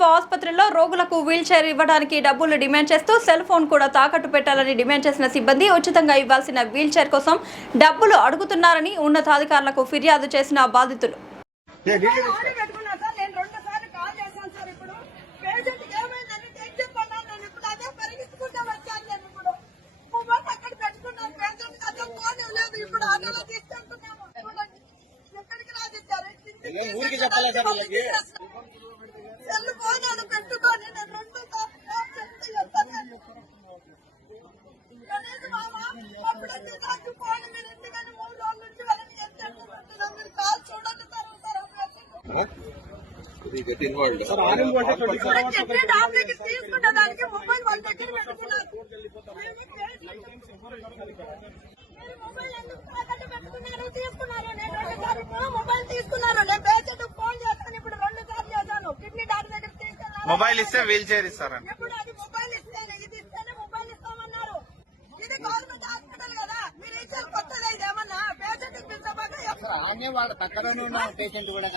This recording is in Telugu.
ప్రభుత్వ ఆసుపత్రుల్లో రోగులకు వీల్ చైర్ ఇవ్వడానికి డబ్బులు డిమాండ్ చేస్తూ సెల్ ఫోన్ కూడా తాకట్టు పెట్టాలని డిమాండ్ చేసిన సిబ్బంది ఉచితంగా ఇవ్వాల్సిన వీల్ చైర్ కోసం డబ్బులు అడుగుతున్నారని ఉన్నతాధికారులకు ఫిర్యాదు చేసిన బాధితులు. ఊరికి చెప్పాలి సార్ వీళ్ళకి పెట్టుకొని తీసుకున్న దానికి మొబైల్ వాళ్ళ దగ్గర పెట్టుకున్నారు. తీసుకున్నారు నేను 2 సార్లు మొబైల్ తీసుకున్నారు. నేను పేషెంట్ ఫోన్ చేస్తాను. ఇప్పుడు 2 సార్లు చేశాను. కిడ్నీ డాక్టర్ దగ్గర తీసుకెళ్ళాను. మొబైల్ ఇస్తే వీల్ చైర్ ఇస్తారని ఇప్పుడు అది మొబైల్ ఇస్తేనే ఇది ఇస్తేనే మొబైల్ ఇస్తామన్నారు. ఇది గవర్నమెంట్ హాస్పిటల్ కదా, మీరు ఇచ్చారు కొత్తది. ఇదేమన్నా పేషెంట్ పిలిచబాక వాడు పక్కన ఉన్న పేషెంట్ కూడా